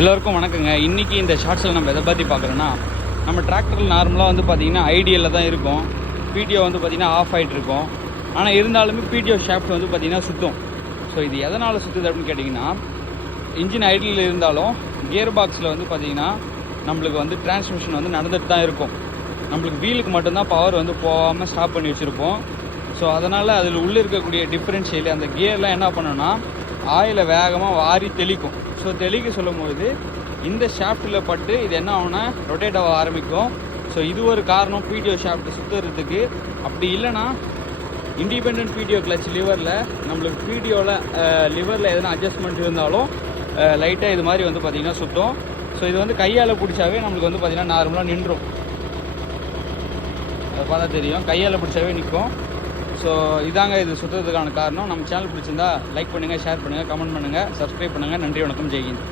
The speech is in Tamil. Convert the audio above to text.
எல்லோருக்கும் வணக்கங்க. இன்றைக்கி இந்த ஷார்ட்ஸில் நம்ம எதை பற்றி பார்க்குறோன்னா, நம்ம டிராக்டரில் நார்மலாக வந்து பார்த்திங்கன்னா ஐடியலில் தான் இருக்கும். பிடிஓ வந்து பார்த்திங்கன்னா ஆஃப் ஆகிட்டு இருக்கும். ஆனால் இருந்தாலுமே பிடிஓ ஷாஃப்ட் வந்து பார்த்திங்கன்னா சுற்றும். ஸோ இது எதனால் சுற்றுது அப்படின்னு கேட்டிங்கன்னா, இன்ஜின் ஐடியில் இருந்தாலும் கியர் பாக்ஸில் வந்து பார்த்திங்கன்னா நம்மளுக்கு வந்து டிரான்ஸ்மிஷன் வந்து நடந்துட்டு தான் இருக்கும். நம்மளுக்கு வீலுக்கு மட்டும்தான் பவர் வந்து போகாமல் ஸ்டாப் பண்ணி வச்சுருப்போம். ஸோ அதனால் அதில் உள்ளே இருக்கக்கூடிய டிஃப்ரென்ஷியல் அந்த கியர்லாம் என்ன பண்ணோன்னா ஆயிலை வேகமாக வாரி தெளிக்கும். ஸோ தெளிக்க சொல்லும்போது இந்த ஷாஃப்ட்டில் பட்டு இது என்ன ஆகும்னா ரொட்டேட் ஆக ஆரம்பிக்கும். ஸோ இது ஒரு காரணம் பிடிஓ ஷாஃப்ட் சுற்றுறதுக்கு. அப்படி இல்லைன்னா இண்டிபெண்ட் பிடிஓ கிளச் லிவரில் நம்மளுக்கு பிடிஓவில் லிவரில் எதனா அட்ஜஸ்ட்மெண்ட் இருந்தாலும் லைட்டாக இது மாதிரி வந்து பார்த்திங்கன்னா சுற்றும். ஸோ இது வந்து கையால் பிடிச்சாவே நம்மளுக்கு வந்து பார்த்திங்கன்னா நார்மலாக நின்றும். அதை பார்த்தா தெரியும், கையால் பிடிச்சாவே நிற்கும். ஸோ இதாங்க இது சுற்றுறதுக்கான காரணம். நம்ம சேனல் பிடிச்சிருந்தா லைக் பண்ணுங்கள், ஷேர் பண்ணுங்கள், கமெண்ட் பண்ணுங்கள், சப்ஸ்கிரைப் பண்ணுங்கள். நன்றி, வணக்கம், ஜெய்ஹிந்த்.